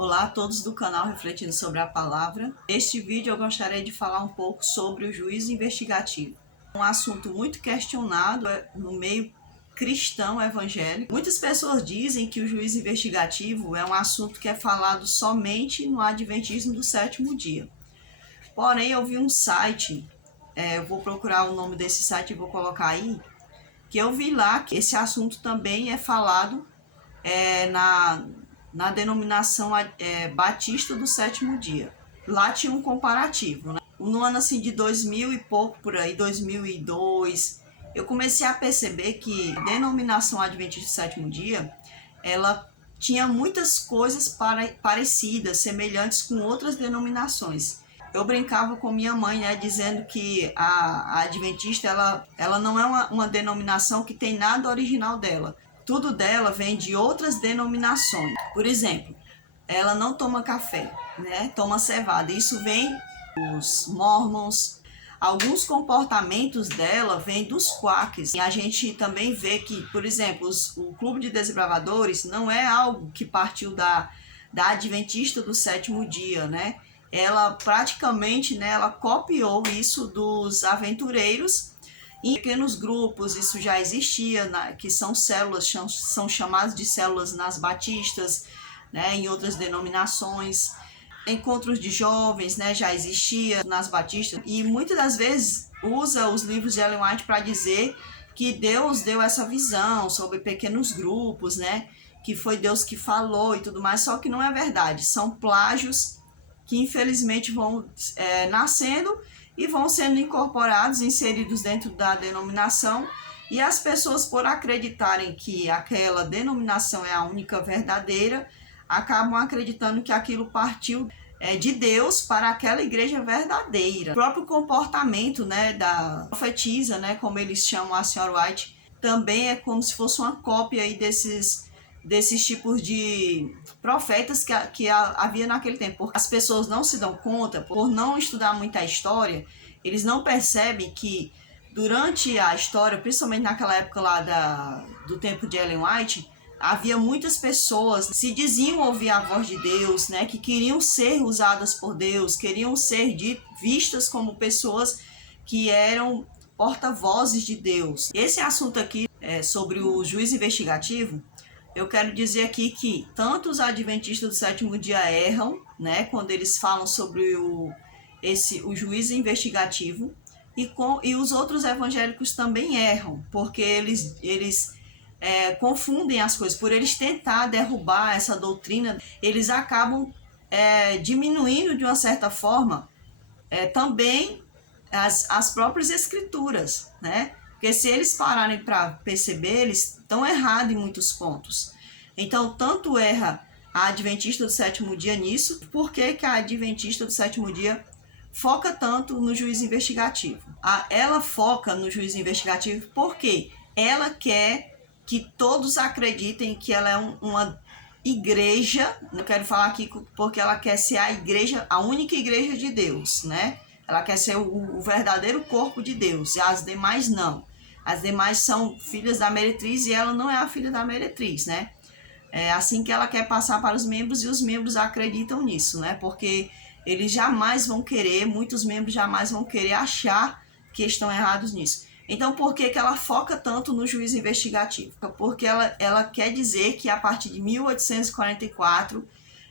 Olá a todos do canal Refletindo sobre a Palavra. Neste vídeo eu gostaria de falar um pouco sobre o juízo investigativo. Um assunto muito questionado no meio cristão evangélico. Muitas pessoas dizem que o juízo investigativo é um assunto que é falado somente no Adventismo do sétimo dia. Porém, eu vi um site, eu vou procurar o nome desse site e vou colocar aí, que eu vi lá que esse assunto também é falado na denominação batista do sétimo dia. Lá tinha um comparativo, né? No ano assim de 2000 e pouco, por aí, 2002, eu comecei a perceber que a denominação adventista do sétimo dia, ela tinha muitas coisas parecidas, semelhantes com outras denominações. Eu brincava com minha mãe, né, dizendo que a adventista, ela não é uma denominação que tem nada original dela. Tudo dela vem de outras denominações. Por exemplo, ela não toma café, né? Toma cevada. Isso vem dos mormons. Alguns comportamentos dela vêm dos quakers. E a gente também vê que, por exemplo, o Clube de Desbravadores não é algo que partiu da adventista do sétimo dia, né? Ela praticamente, né, ela copiou isso dos aventureiros. Em pequenos grupos, isso já existia, que são células, são chamadas de células nas batistas, né, em outras denominações. Encontros de jovens, né, já existia nas batistas. E muitas das vezes usa os livros de Ellen White para dizer que Deus deu essa visão sobre pequenos grupos, né, que foi Deus que falou e tudo mais, só que não é verdade. São plágios que infelizmente vão nascendo e vão sendo incorporados, inseridos dentro da denominação, e as pessoas, por acreditarem que aquela denominação é a única verdadeira, acabam acreditando que aquilo partiu de Deus para aquela igreja verdadeira. O próprio comportamento, né, da profetisa, né, como eles chamam a senhora White, também é como se fosse uma cópia aí desses tipos de profetas que havia naquele tempo. Porque as pessoas não se dão conta, por não estudar muita história, eles não percebem que durante a história, principalmente naquela época lá do tempo de Ellen White, havia muitas pessoas que se diziam ouvir a voz de Deus, né, que queriam ser usadas por Deus, queriam ser vistas como pessoas que eram porta-vozes de Deus. Esse assunto aqui sobre o juízo investigativo. Eu quero dizer aqui que tanto os adventistas do sétimo dia erram, né, quando eles falam sobre o juízo investigativo, e os outros evangélicos também erram, porque eles confundem as coisas. Por eles tentar derrubar essa doutrina, eles acabam diminuindo de uma certa forma também as próprias escrituras, né? Porque se eles pararem para perceber, eles estão errados em muitos pontos. Então, tanto erra a adventista do sétimo dia nisso, por que a adventista do sétimo dia foca tanto no juízo investigativo? Ela foca no juízo investigativo porque ela quer que todos acreditem que ela é uma igreja. Eu quero falar aqui porque ela quer ser a única igreja de Deus, né? Ela quer ser o verdadeiro corpo de Deus, e as demais não. As demais são filhas da meretriz e ela não é a filha da meretriz, né? É assim que ela quer passar para os membros, e os membros acreditam nisso, né? Porque eles jamais vão querer, muitos membros jamais vão querer achar que estão errados nisso. Então, por que ela foca tanto no juízo investigativo? Porque ela quer dizer que a partir de 1844,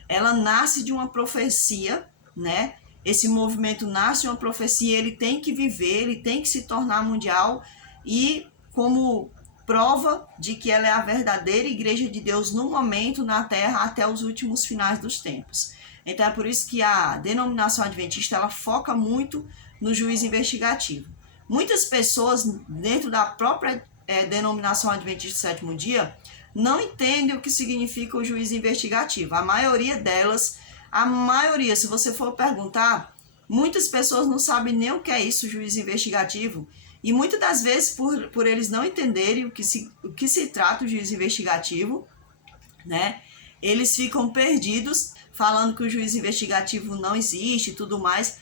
ela nasce de uma profecia, né? Esse movimento nasce de uma profecia, ele tem que viver, ele tem que se tornar mundial, e como prova de que ela é a verdadeira igreja de Deus no momento na terra até os últimos finais dos tempos. Então é por isso que a denominação adventista ela foca muito no juízo investigativo. Muitas pessoas dentro da própria denominação adventista do sétimo dia não entendem o que significa o juízo investigativo. A maioria delas, se você for perguntar, muitas pessoas não sabem nem o que é isso, o juízo investigativo. E muitas das vezes, por eles não entenderem o que se trata o juízo investigativo, né, eles ficam perdidos, falando que o juízo investigativo não existe e tudo mais.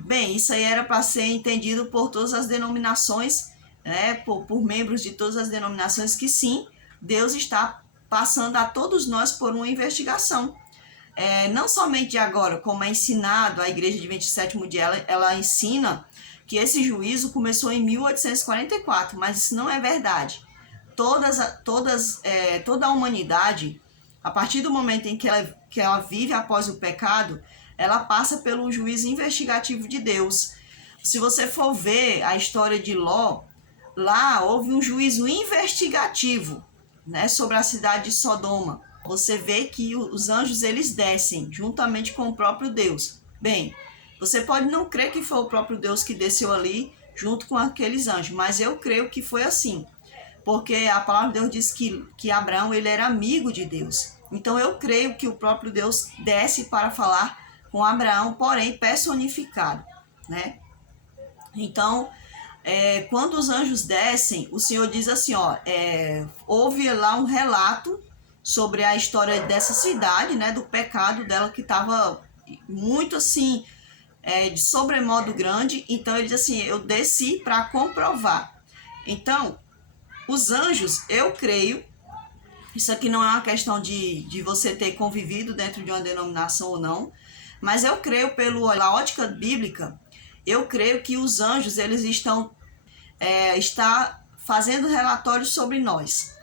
Bem, isso aí era para ser entendido por todas as denominações, né, por membros de todas as denominações, que sim, Deus está passando a todos nós por uma investigação. não somente de agora, como é ensinado, a Igreja Adventista do Sétimo Dia, ela ensina que esse juízo começou em 1844, mas isso não é verdade. Toda a humanidade, a partir do momento em que ela vive após o pecado, ela passa pelo juízo investigativo de Deus. Se você for ver a história de Ló, lá houve um juízo investigativo, né, sobre a cidade de Sodoma. Você vê que os anjos eles descem juntamente com o próprio Deus. Bem, você pode não crer que foi o próprio Deus que desceu ali junto com aqueles anjos, mas eu creio que foi assim. Porque a palavra de Deus diz que Abraão ele era amigo de Deus. Então eu creio que o próprio Deus desce para falar com Abraão, porém personificado, né? Então, quando os anjos descem, o Senhor diz assim, houve lá um relato sobre a história dessa cidade, né, do pecado dela que estava muito assim, de sobremodo grande. Então ele diz assim, eu desci para comprovar. Então, os anjos, eu creio, isso aqui não é uma questão de você ter convivido dentro de uma denominação ou não, mas eu creio pela ótica bíblica, eu creio que os anjos, eles está fazendo relatórios sobre nós.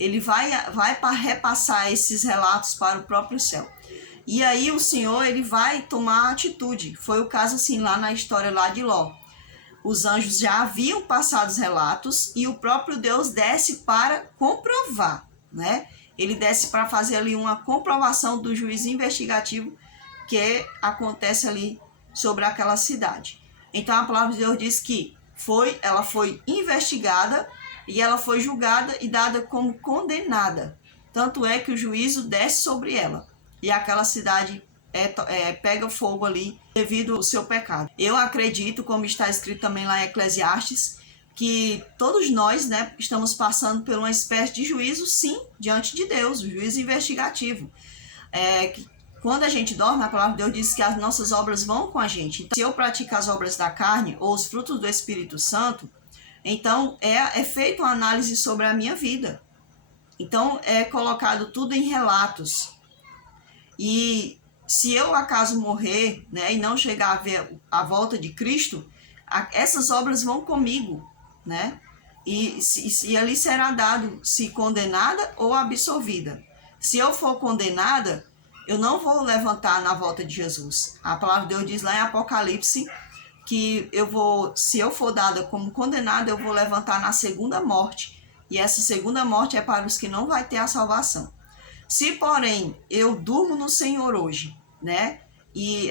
Ele vai para repassar esses relatos para o próprio céu. E aí o Senhor, ele vai tomar atitude. Foi o caso assim lá na história lá de Ló. Os anjos já haviam passado os relatos e o próprio Deus desce para comprovar, né? Ele desce para fazer ali uma comprovação do juízo investigativo que acontece ali sobre aquela cidade. Então a palavra de Deus diz que ela foi investigada e ela foi julgada e dada como condenada. Tanto é que o juízo desce sobre ela e aquela cidade pega fogo ali devido ao seu pecado. Eu acredito, como está escrito também lá em Eclesiastes, que todos nós, né, estamos passando por uma espécie de juízo, sim, diante de Deus, um juízo investigativo. Quando a gente dorme, a palavra de Deus diz que as nossas obras vão com a gente. Então, se eu pratico as obras da carne ou os frutos do Espírito Santo, então é feita uma análise sobre a minha vida. Então é colocado tudo em relatos. E se eu acaso morrer, né, e não chegar a ver a volta de Cristo, essas obras vão comigo, né? E ali será dado se condenada ou absolvida. Se eu for condenada, eu não vou levantar na volta de Jesus. A palavra de Deus diz lá em Apocalipse que se eu for dada como condenada, eu vou levantar na segunda morte. E essa segunda morte é para os que não vai ter a salvação. Se, porém, eu durmo no Senhor hoje, né? E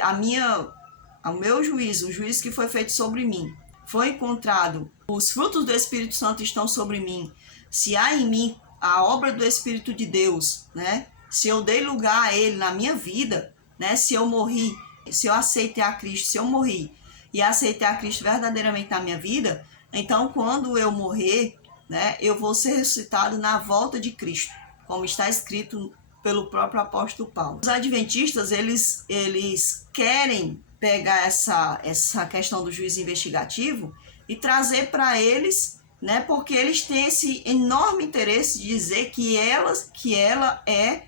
o meu juízo, o juízo que foi feito sobre mim, foi encontrado, os frutos do Espírito Santo estão sobre mim, se há em mim a obra do Espírito de Deus, né? Se eu dei lugar a Ele na minha vida, né? Se eu morri, se eu aceitei a Cristo, se eu morri e aceitei a Cristo verdadeiramente na minha vida, então quando eu morrer, né? Eu vou ser ressuscitado na volta de Cristo, como está escrito pelo próprio apóstolo Paulo. Os adventistas, eles querem pegar essa questão do juízo investigativo e trazer para eles, né, porque eles têm esse enorme interesse de dizer que ela é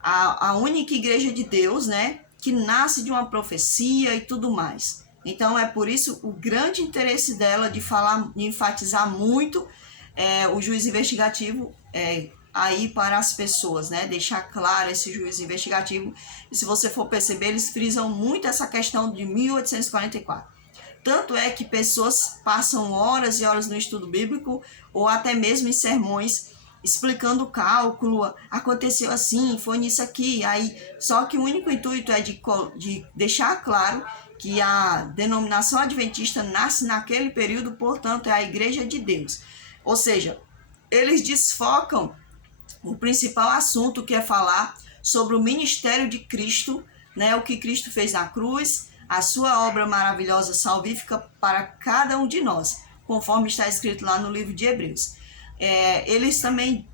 a única igreja de Deus, né, que nasce de uma profecia e tudo mais. Então é por isso o grande interesse dela de enfatizar muito o juízo investigativo aí para as pessoas, né? Deixar claro esse juízo investigativo. E se você for perceber, eles frisam muito essa questão de 1844. Tanto é que pessoas passam horas e horas no estudo bíblico ou até mesmo em sermões explicando o cálculo, aconteceu assim, foi nisso aqui, aí só que o único intuito é de deixar claro que a denominação adventista nasce naquele período, portanto é a Igreja de Deus. Ou seja, eles desfocam o principal assunto, que é falar sobre o ministério de Cristo, né, o que Cristo fez na cruz, a sua obra maravilhosa salvífica para cada um de nós, conforme está escrito lá no livro de Hebreus. Eles também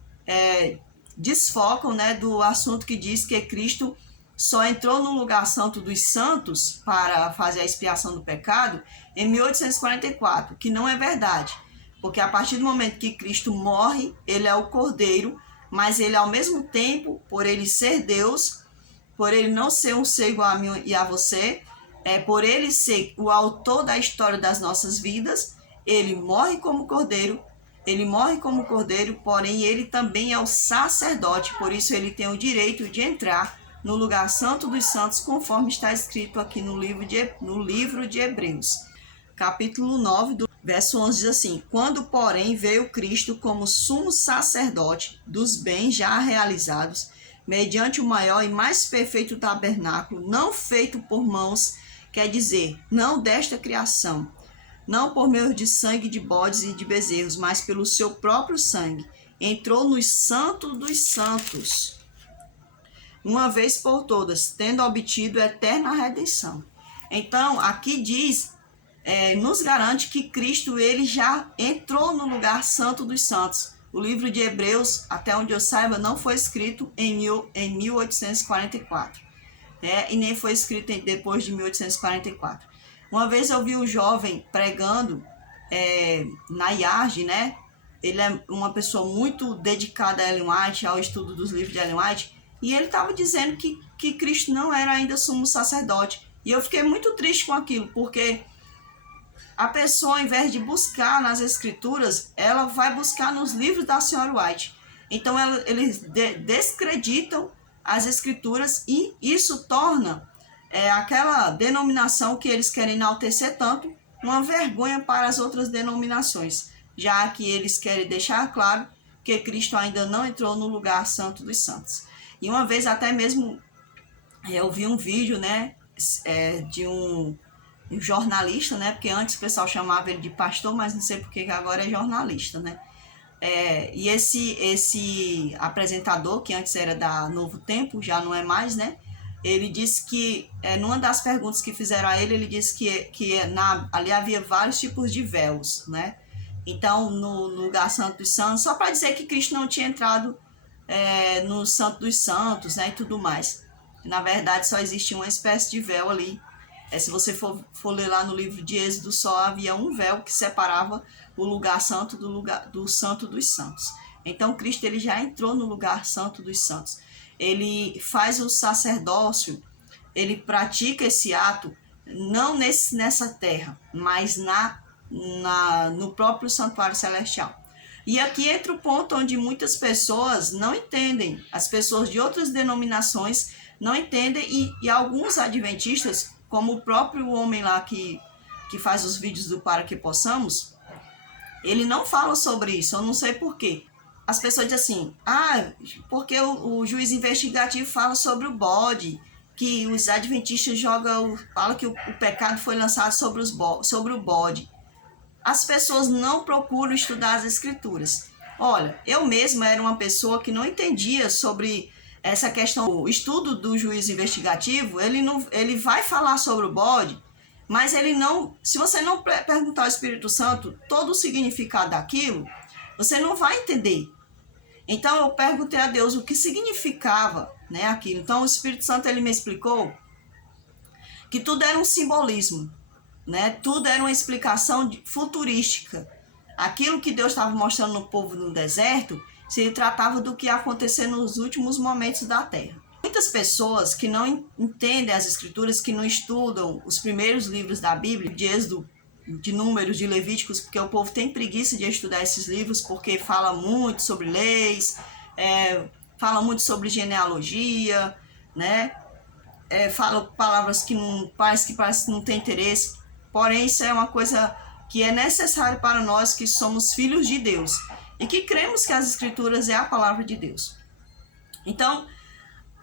desfocam, né, do assunto que diz que Cristo só entrou no lugar santo dos santos para fazer a expiação do pecado em 1844, que não é verdade, porque a partir do momento que Cristo morre, ele é o Cordeiro, mas ele ao mesmo tempo, por ele ser Deus, por ele não ser um ser igual a mim e a você, por ele ser o autor da história das nossas vidas, ele morre como cordeiro, porém ele também é o sacerdote, por isso ele tem o direito de entrar no lugar santo dos santos, conforme está escrito aqui no livro de Hebreus. Capítulo 9, do verso 11 diz assim: quando, porém, veio Cristo como sumo sacerdote dos bens já realizados, mediante o maior e mais perfeito tabernáculo, não feito por mãos, quer dizer, não desta criação, não por meio de sangue de bodes e de bezerros, mas pelo seu próprio sangue, entrou nos santos dos santos, uma vez por todas, tendo obtido eterna redenção. Então, aqui diz, nos garante que Cristo ele já entrou no lugar santo dos santos. O livro de Hebreus, até onde eu saiba, não foi escrito em 1844, e nem foi escrito depois de 1844. Uma vez eu vi um jovem pregando na IARD, né? Ele é uma pessoa muito dedicada a Ellen White, ao estudo dos livros de Ellen White, e ele estava dizendo que Cristo não era ainda sumo sacerdote. E eu fiquei muito triste com aquilo, porque a pessoa, ao invés de buscar nas escrituras, ela vai buscar nos livros da senhora White. Então eles descreditam as escrituras e isso torna aquela denominação que eles querem enaltecer tanto uma vergonha para as outras denominações, já que eles querem deixar claro que Cristo ainda não entrou no lugar santo dos santos. E uma vez até mesmo eu vi um vídeo, né, de um jornalista, né, porque antes o pessoal chamava ele de pastor, mas não sei porque agora é jornalista, né. E esse apresentador, que antes era da Novo Tempo, já não é mais, né, ele disse que, numa das perguntas que fizeram a ele, ele disse que ali havia vários tipos de véus, né? Então, no lugar santo dos santos, só para dizer que Cristo não tinha entrado no santo dos santos, né, e tudo mais. Na verdade, só existia uma espécie de véu ali. Se você for ler lá no livro de Êxodo, só havia um véu que separava o lugar santo do santo dos santos. Então, Cristo ele já entrou no lugar santo dos santos. Ele faz o sacerdócio, ele pratica esse ato, não nessa terra, mas no próprio santuário celestial. E aqui entra o ponto onde muitas pessoas não entendem, as pessoas de outras denominações não entendem, e alguns adventistas, como o próprio homem lá que faz os vídeos do Para Que Possamos, ele não fala sobre isso, eu não sei porquê. As pessoas dizem assim, porque o juiz investigativo fala sobre o bode, que os adventistas falam que o pecado foi lançado sobre o bode. As pessoas não procuram estudar as escrituras. Olha, eu mesma era uma pessoa que não entendia sobre essa questão. O estudo do juiz investigativo, ele vai falar sobre o bode, mas ele não, se você não perguntar ao Espírito Santo todo o significado daquilo, você não vai entender. Então eu perguntei a Deus o que significava, né, aquilo. Então o Espírito Santo ele me explicou que tudo era um simbolismo, né? Tudo era uma explicação futurística. Aquilo que Deus estava mostrando no povo no deserto se tratava do que ia acontecer nos últimos momentos da terra. Muitas pessoas que não entendem as escrituras, que não estudam os primeiros livros da Bíblia, de Êxodo, de Números, de Levíticos, porque o povo tem preguiça de estudar esses livros, porque fala muito sobre leis, fala muito sobre genealogia, né? Fala palavras que parece que não tem interesse, porém isso é uma coisa que é necessária para nós que somos filhos de Deus e que cremos que as escrituras é a palavra de Deus. Então,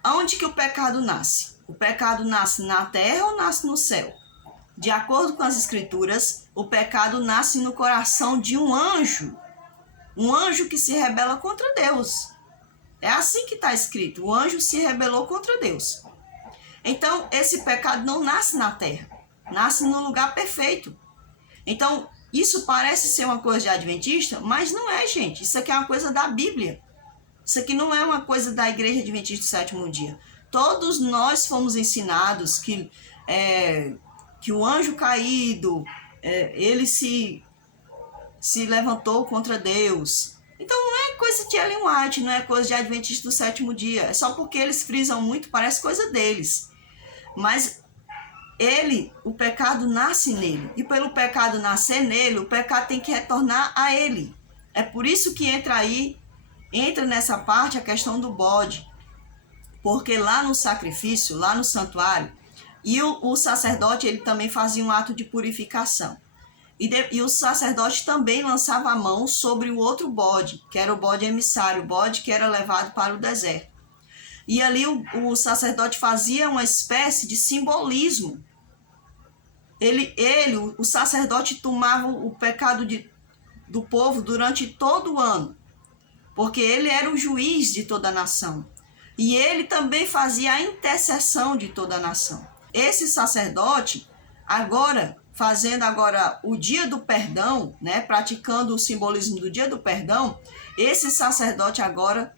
onde que o pecado nasce? O pecado nasce na terra ou nasce no céu? De acordo com as escrituras, o pecado nasce no coração de um anjo que se rebela contra Deus. É assim que está escrito, o anjo se rebelou contra Deus. Então, esse pecado não nasce na terra, nasce no lugar perfeito. Então, isso parece ser uma coisa de adventista, mas não é, gente. Isso aqui é uma coisa da Bíblia. Isso aqui não é uma coisa da Igreja Adventista do Sétimo Dia. Todos nós fomos ensinados que o anjo caído, ele se levantou contra Deus. Então, não é coisa de Ellen White, não é coisa de Adventista do sétimo dia. É só porque eles frisam muito, parece coisa deles. Mas o pecado nasce nele. E pelo pecado nascer nele, o pecado tem que retornar a ele. É por isso que entra nessa parte a questão do bode. Porque lá no sacrifício, lá no santuário, e o sacerdote, ele também fazia um ato de purificação. E o sacerdote também lançava a mão sobre o outro bode, que era o bode emissário, o bode que era levado para o deserto. E ali o sacerdote fazia uma espécie de simbolismo. O sacerdote tomava o pecado do povo durante todo o ano, porque ele era o juiz de toda a nação. E ele também fazia a intercessão de toda a nação. Esse sacerdote, fazendo o dia do perdão, né, praticando o simbolismo do dia do perdão, esse sacerdote agora,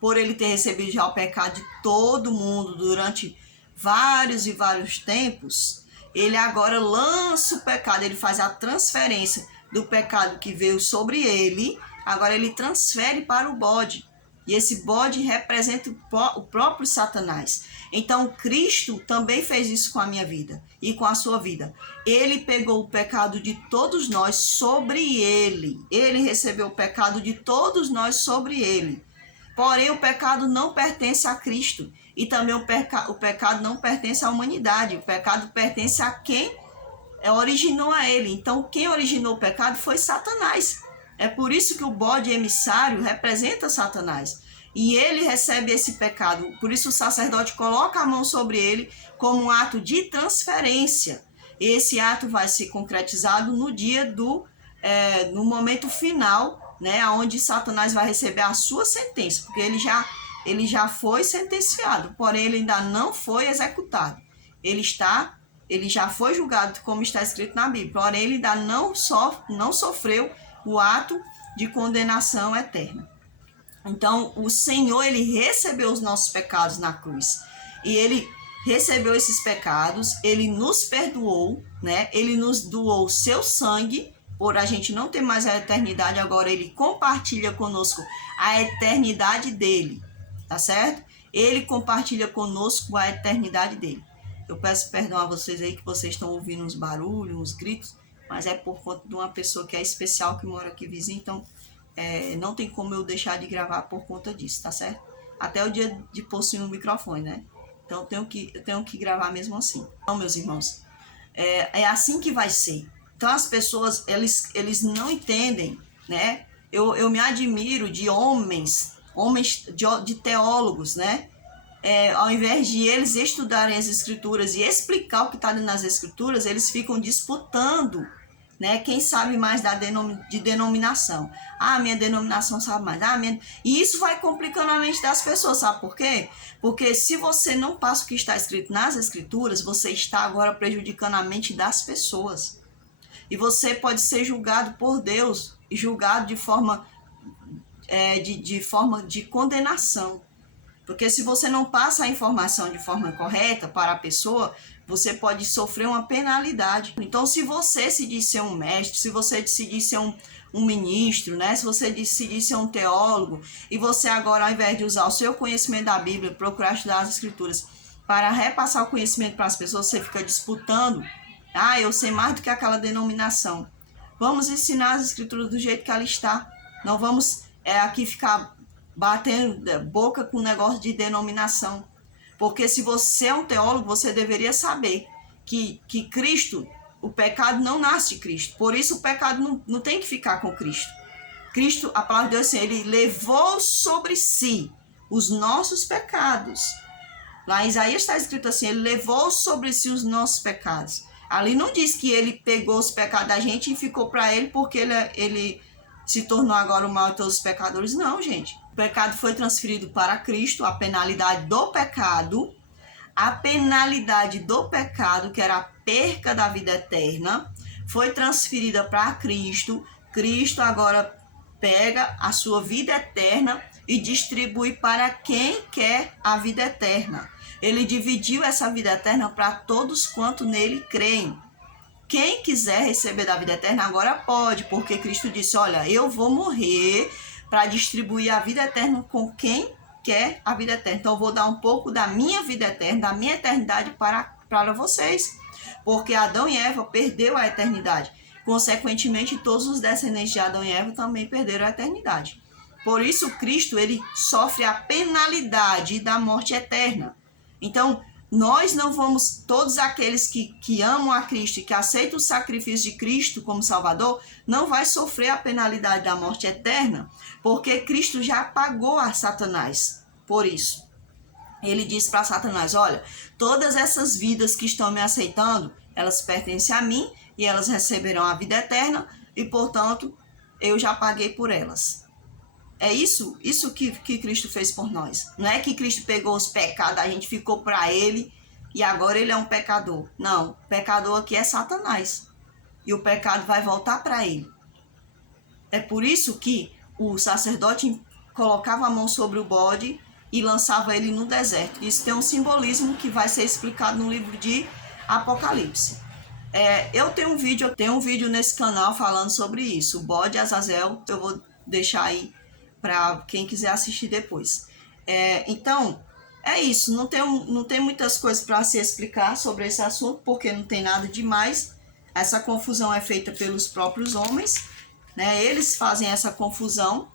por ele ter recebido já o pecado de todo mundo durante vários e vários tempos, ele agora lança o pecado, ele faz a transferência do pecado que veio sobre ele, agora ele transfere para o bode. E esse bode representa o próprio Satanás. Então, Cristo também fez isso com a minha vida e com a sua vida. Ele pegou o pecado de todos nós sobre ele. Ele recebeu o pecado de todos nós sobre ele. Porém, o pecado não pertence a Cristo. E também o pecado não pertence à humanidade. O pecado pertence a quem originou a ele. Então, quem originou o pecado foi Satanás. É por isso que o bode emissário representa Satanás. E ele recebe esse pecado. Por isso o sacerdote coloca a mão sobre ele como um ato de transferência. Esse ato vai ser concretizado no dia no momento final, né, onde Satanás vai receber a sua sentença. Porque ele já foi sentenciado, porém ele ainda não foi executado. Ele já foi julgado, como está escrito na Bíblia. Porém ele ainda não sofreu o ato de condenação eterna. Então, o Senhor, ele recebeu os nossos pecados na cruz. E ele recebeu esses pecados, ele nos perdoou, né? Ele nos doou o seu sangue, por a gente não ter mais a eternidade, agora ele compartilha conosco a eternidade dele, tá certo? Ele compartilha conosco a eternidade dele. Eu peço perdão a vocês aí que vocês estão ouvindo uns barulhos, uns gritos, mas é por conta de uma pessoa que é especial, que mora aqui vizinho, então não tem como eu deixar de gravar por conta disso, tá certo? Até o dia de possuir um microfone, né? Então eu tenho que gravar mesmo assim. Então, meus irmãos, é assim que vai ser. Então as pessoas, eles não entendem, né? Eu me admiro de homens de teólogos, né? Ao invés de eles estudarem as escrituras e explicar o que está nas escrituras, eles ficam disputando, né? Quem sabe mais de denominação. Ah, minha denominação sabe mais. E isso vai complicando a mente das pessoas, sabe por quê? Porque se você não passa o que está escrito nas escrituras, você está agora prejudicando a mente das pessoas. E você pode ser julgado por Deus, e julgado de forma de condenação. Porque se você não passa a informação de forma correta para a pessoa, você pode sofrer uma penalidade. Então, se você decidir ser um mestre, se você decidir ser um ministro, né? Se você decidir ser um teólogo, e você agora, ao invés de usar o seu conhecimento da Bíblia, procurar estudar as Escrituras, para repassar o conhecimento para as pessoas, você fica disputando. Ah, eu sei mais do que aquela denominação. Vamos ensinar as Escrituras do jeito que ela está. Não vamos aqui ficar batendo boca com negócio de denominação. Porque se você é um teólogo, você deveria saber que Cristo, o pecado não nasce de Cristo. Por isso o pecado não tem que ficar com Cristo. Cristo, a palavra de Deus, assim, ele levou sobre si os nossos pecados. Lá em Isaías está escrito assim, ele levou sobre si os nossos pecados. Ali não diz que ele pegou os pecados da gente e ficou para ele porque ele se tornou agora o maior de todos os pecadores. Não, gente. O pecado foi transferido para Cristo, a penalidade do pecado, que era a perca da vida eterna, foi transferida para Cristo. Cristo agora pega a sua vida eterna e distribui para quem quer a vida eterna. Ele dividiu essa vida eterna para todos quanto nele creem. Quem quiser receber da vida eterna agora pode, porque Cristo disse, olha, eu vou morrer para distribuir a vida eterna com quem quer a vida eterna. Então eu vou dar um pouco da minha vida eterna, da minha eternidade para vocês, porque Adão e Eva perdeu a eternidade. Consequentemente, todos os descendentes de Adão e Eva também perderam a eternidade. Por isso, Cristo, ele sofre a penalidade da morte eterna. Então, nós não vamos, todos aqueles que amam a Cristo e que aceitam o sacrifício de Cristo como Salvador, não vai sofrer a penalidade da morte eterna, porque Cristo já pagou a Satanás por isso. Ele disse para Satanás, olha, todas essas vidas que estão me aceitando, elas pertencem a mim e elas receberão a vida eterna e, portanto, eu já paguei por elas. É isso que Cristo fez por nós. Não é que Cristo pegou os pecados, a gente ficou para ele e agora ele é um pecador. Não, o pecador aqui é Satanás. E o pecado vai voltar para ele. É por isso que o sacerdote colocava a mão sobre o bode e lançava ele no deserto. Isso tem um simbolismo que vai ser explicado no livro de Apocalipse. Eu tenho um vídeo nesse canal falando sobre isso. O bode Azazel, eu vou deixar aí para quem quiser assistir depois. Então, é isso. Não tem muitas coisas para se explicar sobre esse assunto, porque não tem nada demais. Essa confusão é feita pelos próprios homens, né? Eles fazem essa confusão